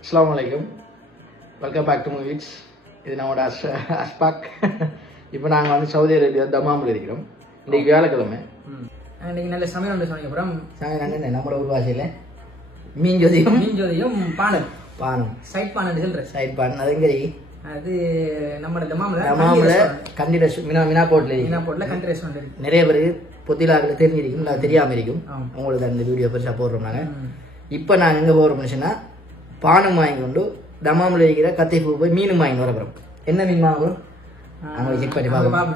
Assalamualaikum. Welcome back to Movies. இது நம்மளோட அஸ்பாக். இப்போ நாங்கள் வந்து சவுதி அரேபியா தமாமில் இருக்கிறோம். இன்றைக்கு வியாழக்கிழமை. இன்னைக்கு நல்ல சமையல் ஒன்று சொன்னீங்க அப்புறம் சமையல் நம்மளோட ஒரு பாஷையில் மீன் ஜோதியும் பானம் சைட் பானு சொல்கிறேன். சைட் பான் அது எங்கே அது நம்மளோட தமாமில் கண்டி மினாப்போட்டில் கண்டி ரெஸ்டாரண்ட் நிறைய பேருக்கு பொத்திலாவில் தெரிஞ்சிருக்கும் இல்லை தெரியாமல் இருக்கும். உங்களுக்கு அந்த வீடியோ பெருசாக போடுறோம் நாங்கள். இப்போ நாங்கள் எங்கே போகிறோம்னு சொன்னால் பானம் வாங்கி கொண்டு தமாமில் இருக்கிற கத்திப்பூ போய் மீனும் வாங்கி வரப்போம். என்ன மீன் வாங்குறோம் அங்கே செக் பண்ணி பார்ப்போம்.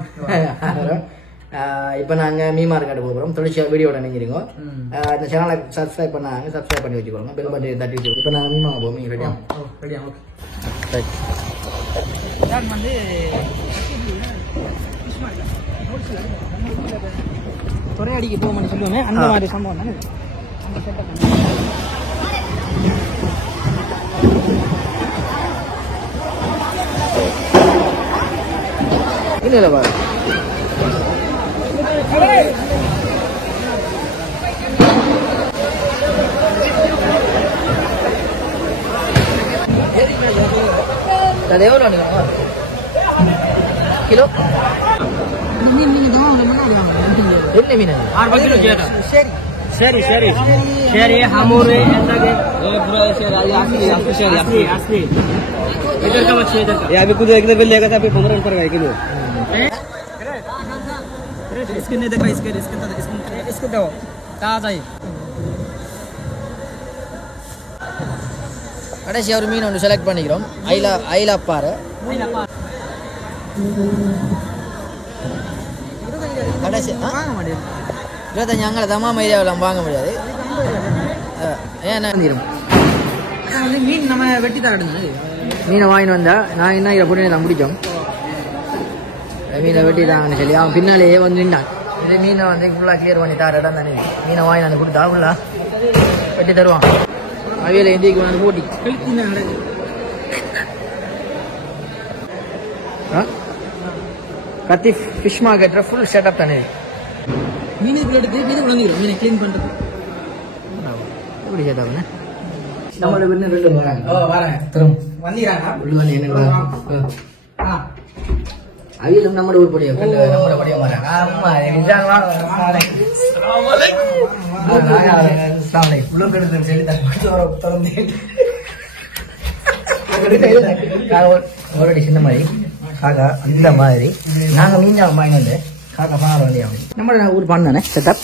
இப்போ நாங்கள் மீன் மார்க்கெட்டு போகிறோம். தொடர்ச்சியாக வீடியோட நினைஞ்சிருக்கோம். இந்த சேனலை சப்ஸ்கிரைப் பண்ணாங்க, சப்ஸ்கிரைப் பண்ணி வச்சுக்கோங்க. பெல் பட்டி தட்டி வச்சுக்கோங்க. இப்போ நாங்கள் மீன் வாங்க போவோம். மீன் ரெடியா ஓகே வந்து துறையடிக்கு போகணும்னு சொல்லுவோமே அந்த மாதிரி சம்பவம் தானே. இல்லை பாரு அது எவ்வளோ கிலோ என்ன மீன் 6 கிலோ சரி சரி சரி शेरी हमोरे ऐसा के ये पूरा शेरी असली इधर का मछली इधर का ये अभी कुछ एक दफे लेगा था अभी 15 रुपए का किलो इसके नहीं देखा इसके दो ताजा ही கடைசி ஒரு மீன் ஒன்று செலக்ட் பண்ணிக்கிறோம். ஐலா பாறை கடைசி 25 அங்கே தமாம் ஏரியாவில் வாங்க முடியாது. ஏன்னா மீன் நம்ம வெட்டி தான் மீனை வாங்கிட்டு வந்தா நான் என்ன இதை போட்டு தான் பிடிச்சோம். மீனை வெட்டி தாங்கன்னு சொல்லி அவன் பின்னாலேயே வந்து நின்றான். இதே மீனை வந்து ஃபுல்லாக கிளியர் பண்ணி தார இடம் தானே. மீனை வாங்கி வந்து கொடுத்தா ஃபுல்லாக வெட்டி தருவான். அவையில் இந்திக்கு வந்து போட்டி கத்தி ஃபிஷ் மார்க்கெட்டில் ஃபுல் செட்டப் தானே. மீனுக்கு எடுத்து மீனை வாங்கிடும் மீனை க்ளீன் பண்ணுறது எப்படி செட்டப்னு நம்மளோட வீட்டு ரெண்டு வராங்க வரேன் தரும் வந்தீராங்க உள்ள வந்து என்ன அவியலும் நம்மளோட ஊர் படிய நம்மளோட படிய மாட்டாங்க. ஆமா ஒரு சின்ன மாதிரி காக்கா அந்த மாதிரி நாங்க மீஞ்சா வாங்கி வந்து காக்கா பாற வேண்டிய நம்ம ஊர் பண்ணானே செட்டப்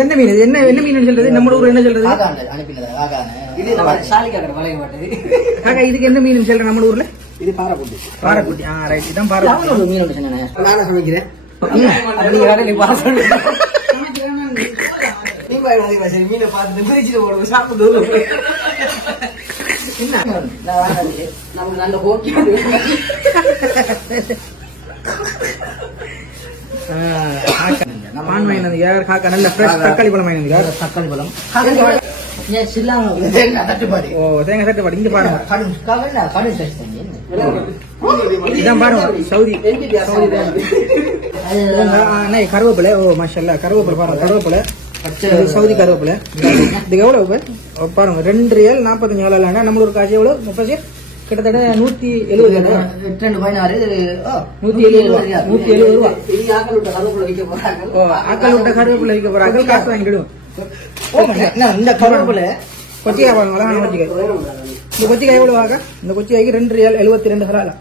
என்ன மீன் என்ன மீன் சொல்றது நம்ம ஊர் என்ன சொல்றது காக்கா இதுக்கு என்ன மீன் சொல்ற நம்ம ஊர்ல இது பாறைக்குட்டி. பாறைக்குட்டி ரைட் இதான் பாறைக்குட்டி மீன் சொன்னேன் நானே சமைக்கிறேன். மீனை பார்த்துட்டு பிரிச்சுட்டு போடுவோம் சாப்பிட்டு நமக்கு நல்ல ஓகே பான் வாங்கினது யார் காக்கா நல்ல ஃப்ரெஷ் தக்காளி பழம் வாங்கினது யார் தக்காளி பழம் தட்டுப்பாடு. ஓ தேங்காய் தட்டுப்பாடு இங்க பாருங்க இதான் பாருங்க சவுதி கருவேப்பிலை. ஓ மாஷல்லா கருவேப்பிலை பாருங்க கருவேப்பிலை சவுதி கருவேப்பிலை. இதுக்கு எவ்வளவு பாருங்க 2 ரியால் 45 காலம் நம்மளோட காசு எவ்வளவு 30 கிட்டத்தட்ட 170 ரூபா. ஆக்கள் விட்ட கருவேப்பிலை விற்க போறாங்க காசு வாங்கிடுவோம். இந்த கருவேப்பிலை கொச்சிக்காய் பாருங்களா இந்த கொச்சிக்காய் எவ்வளவு ஆக இந்த கொச்சிக்காய்க்கு 2 ரியால் 72 காலம்.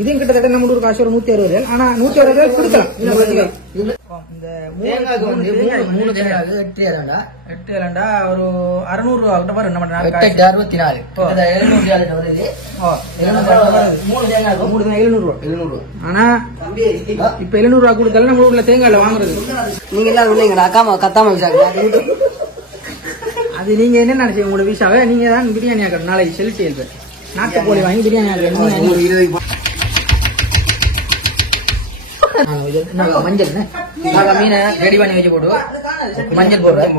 இதையும் கிட்டத்தட்ட நம்ம ஒரு காசு ஒரு 160 ரியால். ஆனா 160 ரியால் கொடுக்கலாம் இந்த கொச்சிக்காய். ஒரு 600 ரூபா கிட்ட பாரு நம்ம 64 700 ஆனா இப்ப 700 ரூபா கொடுத்தாலும் நம்ம ஊர்ல தேங்காய் வாங்குறது. நீங்க எல்லாரும் கத்தாம அது நீங்க என்ன நினைச்சீங்க உங்களோட விஷாவை நீங்க தான் பிரியாணி ஆக்கணும். நாளைக்கு செலுத்தி எழுது நாட்டு கோழி வாங்கி பிரியாணி ஆக்கணும். மஞ்சள் மீனை ரெடி பண்ணி வச்சு போட்டு மஞ்சள் போடுறேன்.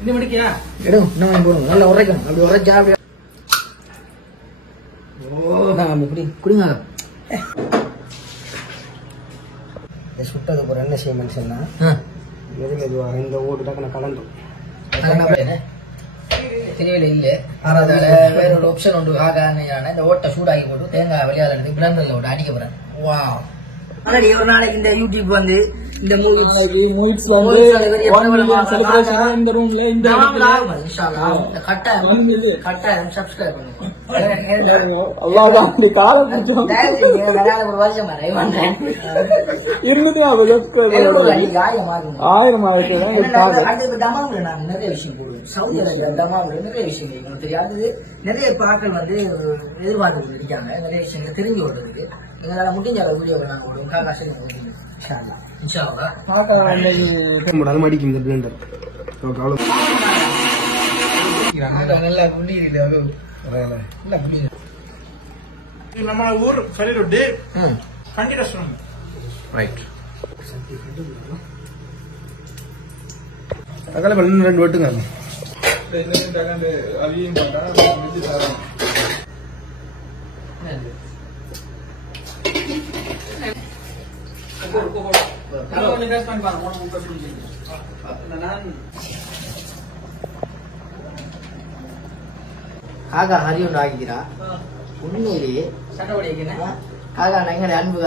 இந்த மணிக்கா இன்னும் போடுவோம் நல்லா உரைக்கணும். அப்படி உரைச்சா நம்ம இப்படி குடிங்க சுட்டதுக்கு ஒரு என்ன செய்ய மனுஷன்னா எதுல இதுவாக இந்த ஓட்டு டக்குனு கலந்தும் தெரியல இல்ல வேற ஒரு ஆப்ஷன் உண்டு ஆகான இந்த ஓட்டை சூடாக்கி போட்டு தேங்காய் வெளியால எடுத்து பிளண்டர்ல விட்டு அடிக்க போறேன் வா ஆனா ஒரு நாளைக்கு இந்த யூடியூப் வந்து இந்த மூவிஸ் இந்த ரூம்ல இந்த கட்டாயம் சப்ஸ்கிரைப் பண்ணுங்க ஒரு வருஷம் நான் நிறைய விஷயம் போடுவேன் சவுதி அரேபியா தமாம்ல நிறைய விஷயம் உங்களுக்கு தெரியாது நிறைய பாக்கள் வந்து எதிர்பார்த்து இருக்காங்க நிறைய விஷயங்கள் தெரிஞ்சு விடுறதுக்கு எங்களால முடிஞ்ச அளவு வீடியோவை நாங்கள் விடுவோம் நல்லா நம்ம ஊர் சொல்லிட்டு கண்டிப்பா சொல்லணும் ரைட் தக்காளி பழம் 2 வெட்டுங்க காகா ஹரி ஒன்று ஆகிக்கிறா உண்மையிலேயே காகா எங்க அன்பு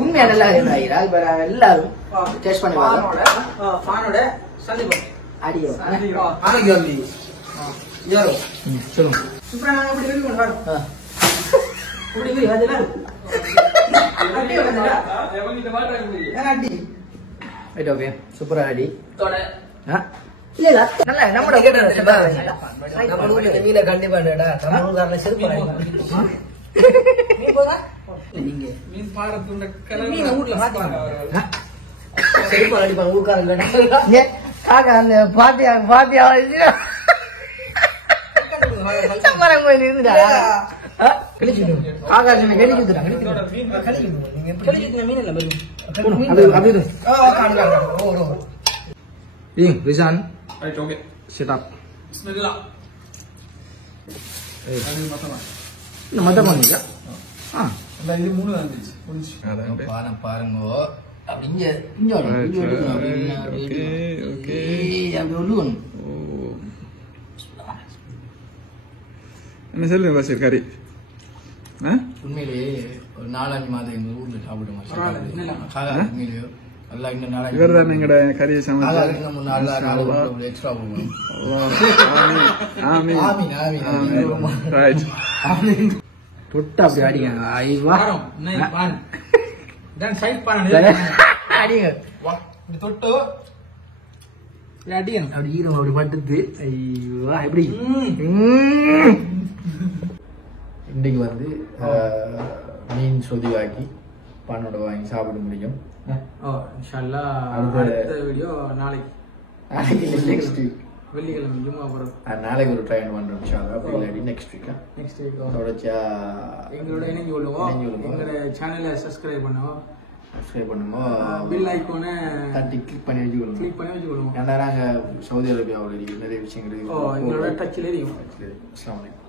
உண்மையா நல்லா ஆகிறா இப்ப எல்லாரும் டேஸ்ட் பண்ணி அடியோ ஓகே சூப்பரா அடி இல்ல நல்ல நம்மளோட வீல கண்டிப்பா தமிழ்காரன செருப்பு செருப்பு அடிப்பாங்க ஊர்காரங்க காக்கா அந்த பாத்தியா பாத்தியா சம்பரம் கோயில் இருந்துடா பாருங்க என்ன சொல்லுங்க பாசிர் கறி உண்மையிலேயே ஒரு 4-5 மாதம் எங்க ஊர்ல சாப்பிடுமா உண்மையிலேயே இவர் தான் எங்கட கறியை சமைச்சு எக்ஸ்ட்ரா தொட்டு அப்படி அடிங்க அடிங்க தொட்டு அடிங்க அப்படி ஈரம் அப்படி பட்டுது ஐயோ எப்படி இன்றைக்கு வந்து மீன் சொதிவாக்கி பண்ணோட வாங்கி சாப்பிட முடியும் அடுத்த வீடியோ நாளைக்கு நெக்ஸ்ட் வீக் வெள்ளிக்கிழமை ஜும்மா போறோம் நாளைக்கு ஒரு ட்ரைன் பண்றோம் இன்ஷால்லா அப்படி இல்லாட்டி நெக்ஸ்ட் வீக் தொடர்ச்சியா எங்களோட இணைஞ்சு கொள்ளுவோம் எங்களோட சேனலை சப்ஸ்கிரைப் பண்ணுவோம் பெல் ஐகானை தட்டி கிளிக் பண்ணி வச்சுக்கொள்ளுவோம் ஏன்னா நாங்க சவுதி அரேபியாவில் நிறைய விஷயங்கள் எங்களோட டச்சில் இருக்கும். அஸ்ஸலாமு அலைக்கும்.